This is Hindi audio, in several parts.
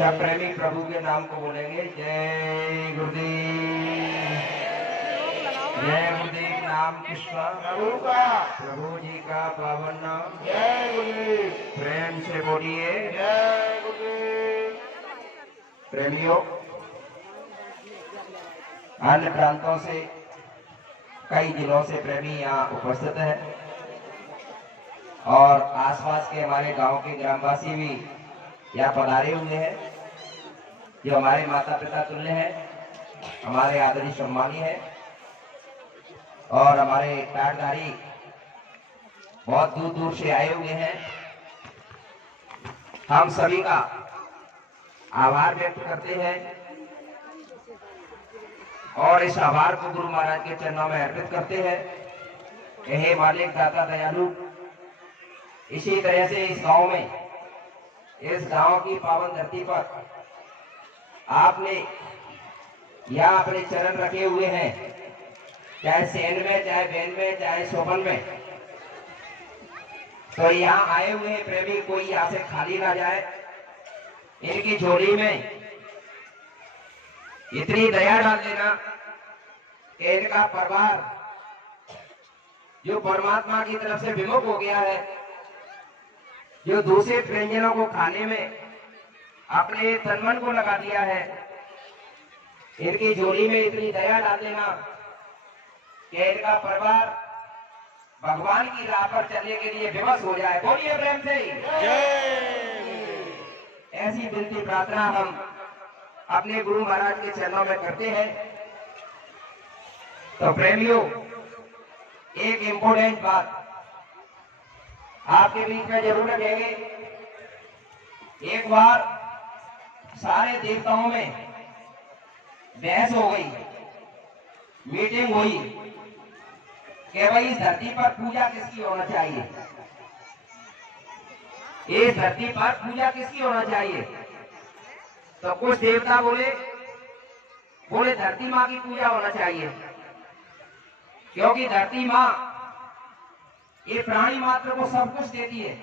हमेशा प्रेमी प्रभु के नाम को बोलेंगे। जय गुरुदेव, जय गुरुदेव। नाम कृष्ण प्रभु का, प्रभु जी का पावन नाम। जय गुरुदेव। प्रेम से बोलिए जय गुरुदेव। प्रेमियों, अन्य प्रांतों से कई जिलों से प्रेमी यहाँ उपस्थित है और आसपास के हमारे गांव के ग्रामवासी भी यहाँ पधारे हुए हैं, जो हमारे माता पिता तुल्य हैं, हमारे आदरणीय सम्मानीय है और हमारे कार्डधारी बहुत दूर दूर से आए हुए हैं। हम सभी का आभार व्यक्त करते हैं और इस आभार को गुरु महाराज के चरणों में अर्पित करते हैं। हे मालिक दाता दयालु, इसी तरह से इस गांव में, इस गांव की पावन धरती पर आपने यहाँ अपने चरण रखे हुए हैं, चाहे सेन में, चाहे बेन में, चाहे सोबन में। तो यहाँ आए हुए प्रेमी कोई यहाँ से खाली ना जाए। इनकी झोली में इतनी दया डाल देना कि इनका परिवार जो परमात्मा की तरफ से विमुख हो गया है, जो दूसरे व्यंजनों को खाने में अपने तन मन को लगा दिया है, इनकी झोली में इतनी दया डाल देना कि इनका परिवार भगवान की राह पर चलने के लिए विवश हो जाए। बोलिए प्रेम से ऐसी विनती प्रार्थना हम अपने गुरु महाराज के चरणों में करते हैं। तो प्रेमियों, एक इम्पोर्टेंट बात आपके बीच में जरूर रखेंगे। एक बार सारे देवताओं में बहस हो गई, मीटिंग हुई कि भाई इस धरती पर पूजा किसकी होना चाहिए, इस धरती पर पूजा किसकी होना चाहिए। तो कुछ देवता बोले धरती माँ की पूजा होना चाहिए, क्योंकि धरती माँ ये प्राणी मात्र को सब कुछ देती है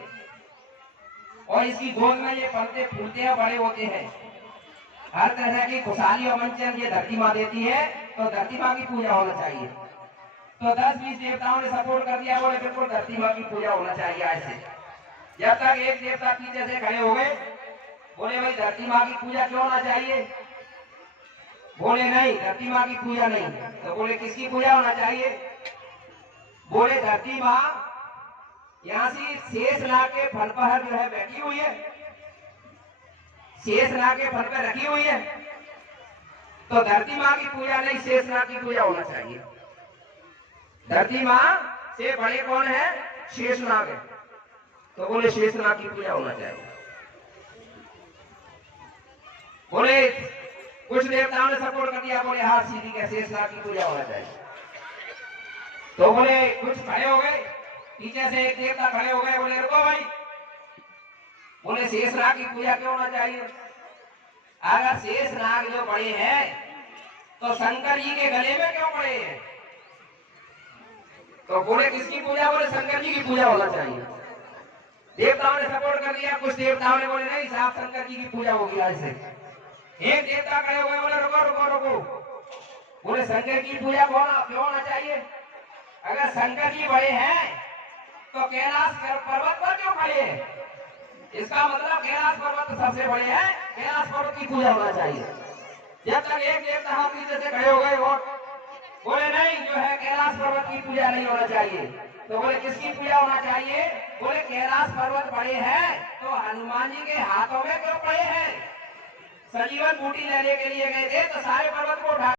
और इसकी गोद में ये पलते फूलते हैं, बड़े होते हैं। हर तरह की खुशहाली और मंचन ये धरती माँ देती है, तो धरती माँ की पूजा होना चाहिए। तो 10-20 देवताओं ने सपोर्ट कर दिया, बोले बिल्कुल धरती माँ की पूजा होना चाहिए आज से। जब तक एक देवता पीछे से खड़े हो गए, बोले भाई धरती माँ की पूजा क्यों होना चाहिए। बोले नहीं, धरती माँ की पूजा नहीं। तो बोले किसकी पूजा होना चाहिए। बोले धरती माँ यहाँ से शेष नाग के फल पर जो है बैठी हुई है, शेष नाग के फल पर रखी हुई है, तो धरती माँ की पूजा नहीं, शेष नाग की पूजा होना चाहिए। धरती माँ से बड़े कौन है, शेष नाग है, तो बोले शेष नाग की पूजा होना चाहिए। बोले कुछ देवताओं ने सपोर्ट कर दिया, बोले हाँ सीधी के शेष नाग की पूजा होना चाहिए। तो बोले कुछ खड़े हो गए, पीछे से एक देवता खड़े हो गए, बोले रुको भाई, बोले शेष नाग की पूजा क्यों होना चाहिए। अगर शेष नाग जो बड़े हैं तो शंकर जी के गले में क्यों पड़े हैं। तो बोले किसकी पूजा, बोले शंकर जी की पूजा होना चाहिए। देवताओं ने सपोर्ट कर दिया, कुछ देवताओं ने बोले नहीं साहब शंकर जी की पूजा होगी आज से। एक देवता खड़े हो गए, बोले रुको रुको रुको, बोले शंकर की पूजा क्यों होना चाहिए। अगर शंकर जी बड़े हैं तो कैलाश पर्वत पर क्यों खड़े हैं। इसका मतलब कैलाश पर्वत सबसे बड़े हैं, कैलाश पर्वत की पूजा होना चाहिए। जब तक एक देवता हम पीछे से खड़े हो गए और बोले नहीं जो है कैलाश पर्वत की पूजा नहीं होना चाहिए। तो बोले किसकी पूजा होना चाहिए। बोले कैलाश पर्वत बड़े हैं तो हनुमान जी के हाथों में क्यों पड़े हैं। संजीवन बूटी लेने के लिए गए थे तो सारे पर्वत को उठा